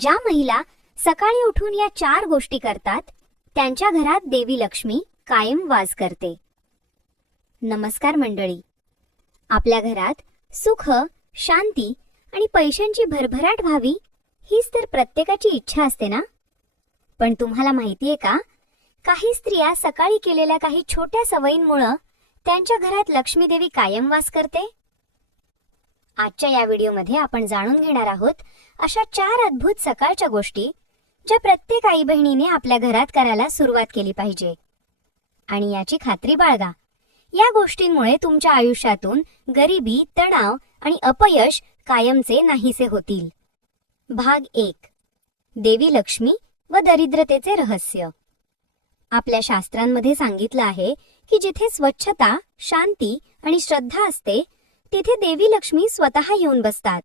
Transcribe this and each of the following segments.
ज्या महिला सकाळी उठून या चार गोष्टी करतात त्यांच्या घरात देवी लक्ष्मी कायम वास करते. नमस्कार मंडळी. आपल्या घरात सुख शांती आणि पैशांची भरभराट व्हावी हीच तर प्रत्येकाची इच्छा असते ना? पण तुम्हाला माहितीये का? काही स्त्रिया सकाळी केलेल्या काही छोट्या सवयींमुळं त्यांच्या घरात लक्ष्मी देवी कायम वास करते? आजच्या या व्हिडिओमध्ये आपण जाणून घेणार आहोत अशा चार अद्भुत सकाळच्या गोष्टी ज्या प्रत्येक आई बहिणीने आपल्या घरात करायला सुरुवात केली पाहिजे. आणि याची खात्री बाळगा. या गोष्टींमुळे तुमच्या आयुष्यातून गरिबी तणाव आणि अपयश कायमचे नाहीसे होतील. भाग एक. देवी लक्ष्मी व दरिद्रतेचे रहस्य. आपल्या शास्त्रांमध्ये सांगितलं आहे की जिथे स्वच्छता शांती आणि श्रद्धा असते तिथे देवी लक्ष्मी स्वतः येऊन बसतात.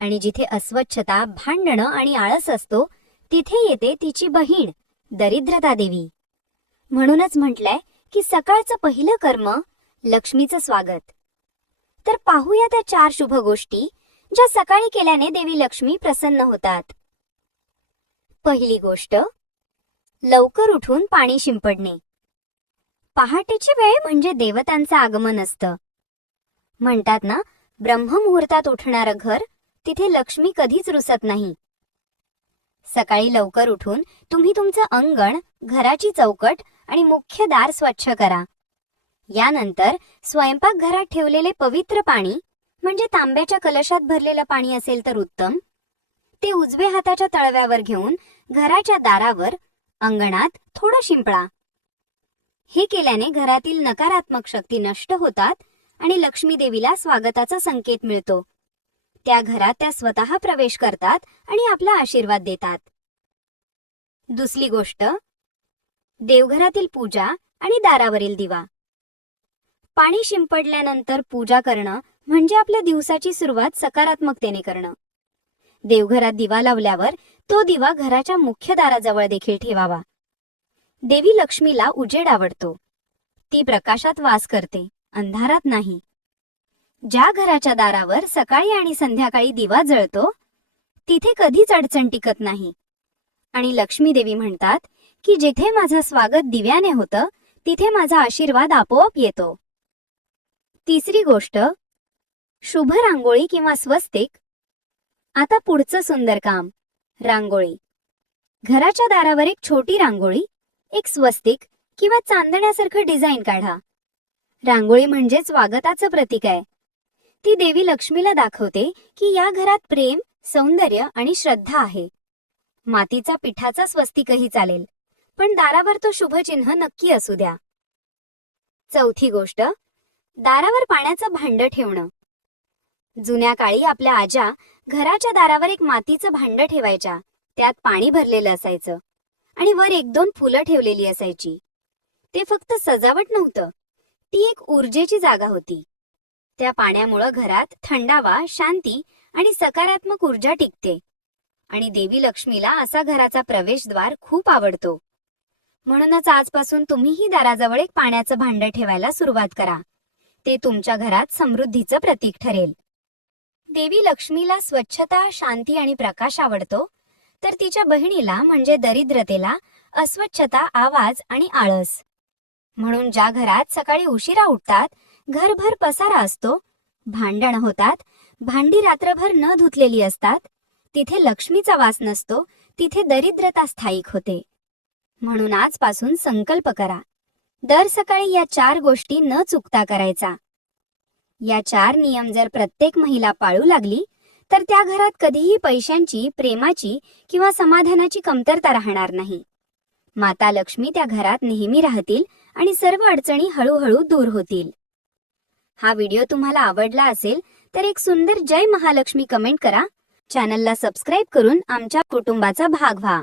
आणि जिथे अस्वच्छता भांडणं आणि आळस असतो तिथे येते तिची बहीण दरिद्रता देवी. म्हणूनच म्हटलंय की सकाळचं पहिलं कर्म लक्ष्मीचं स्वागत. तर पाहूया त्या चार शुभ गोष्टी ज्या सकाळी केल्याने देवी लक्ष्मी प्रसन्न होतात. पहिली गोष्ट लवकर उठून पाणी शिंपडणे. पहाटेची वेळ म्हणजे देवतांचं आगमन असतं. म्हणतात ना ब्रह्ममुहूर्तात उठणारं घर तिथे लक्ष्मी कधीच रुसत नाही. सकाळी लवकर उठून तुम्ही तुमचं अंगण घराची चौकट आणि मुख्य दार स्वच्छ करा. यानंतर स्वयंपाकघरात ठेवलेले पवित्र पाणी म्हणजे तांब्याच्या कलशात भरलेलं पाणी असेल तर उत्तम. ते उजवे हाताच्या तळव्यावर घेऊन घराच्या दारावर अंगणात थोडं शिंपळा. हे केल्याने घरातील नकारात्मक शक्ती नष्ट होतात आणि लक्ष्मी देवीला स्वागताचा संकेत मिळतो. त्या घरात त्या स्वतः प्रवेश करतात आणि आपला आशीर्वाद देतात. दुसरी गोष्ट देवघरातील पूजा आणि दारावरील दिवा. पाणी शिंपडल्यानंतर पूजा करणं म्हणजे आपल्या दिवसाची सुरुवात सकारात्मकतेने करणं. देवघरात दिवा लावल्यावर तो दिवा घराच्या मुख्य दाराजवळ देखील ठेवावा. देवी लक्ष्मीला उजेड आवडतो. ती प्रकाशात वास करते. अंधारात नाही. ज्या घराच्या दारावर सकाळी आणि संध्याकाळी दिवा जळतो तिथे कधीच अडचण टिकत नाही. आणि लक्ष्मी देवी म्हणतात की जिथे माझं स्वागत दिव्याने होतं तिथे माझा आशीर्वाद आपोआप येतो. तिसरी गोष्ट शुभ रांगोळी किंवा स्वस्तिक. आता पुढचं सुंदर काम रांगोळी. घराच्या दारावर एक छोटी रांगोळी एक स्वस्तिक किंवा चांदण्यासारखं डिझाईन काढा. रांगोळी म्हणजे स्वागताचं प्रतीक आहे. ती देवी लक्ष्मीला दाखवते की या घरात प्रेम सौंदर्य आणि श्रद्धा आहे. मातीचा पिठाचा स्वस्तिकही चालेल पण दारावर तो शुभचिन्ह नक्की असू द्या. चौथी गोष्ट दारावर पाण्याचं भांडं ठेवणं. जुन्या काळी आपल्या आजा घराच्या दारावर एक मातीचं भांडं ठेवायच्या त्यात पाणी भरलेलं असायचं आणि वर एक दोन फुलं ठेवलेली असायची. ते फक्त सजावट नव्हतं. ती एक ऊर्जेची जागा होती. त्या पाण्यामुळं घरात थंडावा शांती आणि सकारात्मक ऊर्जा टिकते. आणि देवी लक्ष्मीला असा घराचा प्रवेशद्वार खूप आवडतो. म्हणूनच आजपासून तुम्हीही दाराजवळ एक पाण्याचं भांडं ठेवायला सुरुवात करा. ते तुमच्या घरात समृद्धीचं प्रतीक ठरेल. देवी लक्ष्मीला स्वच्छता शांती आणि प्रकाश आवडतो तर तिच्या बहिणीला म्हणजे दरिद्रतेला अस्वच्छता आवाज आणि आळस. म्हणून ज्या घरात सकाळी उशिरा उठतात घरभर पसारा असतो भांडण होतात भांडी रात्रभर न धुतलेली असतात तिथे लक्ष्मीचा वास नसतो तिथे दरिद्रता स्थायिक होते. म्हणून आजपासून संकल्प करा. दर सकाळी या चार गोष्टी न चुकता करायचा. या चार नियम जर प्रत्येक महिला पाळू लागली तर त्या घरात कधीही पैशांची प्रेमाची किंवा समाधानाची कमतरता राहणार नाही. माता लक्ष्मी त्या घरात नेहमी राहतील आणि सर्व अडचणी हळूहळू दूर होतील. हा व्हिडिओ तुम्हाला आवडला असेल तर एक सुंदर जय महालक्ष्मी कमेंट करा. चॅनलला सबस्क्राईब करून आमच्या कुटुंबाचा भाग व्हा.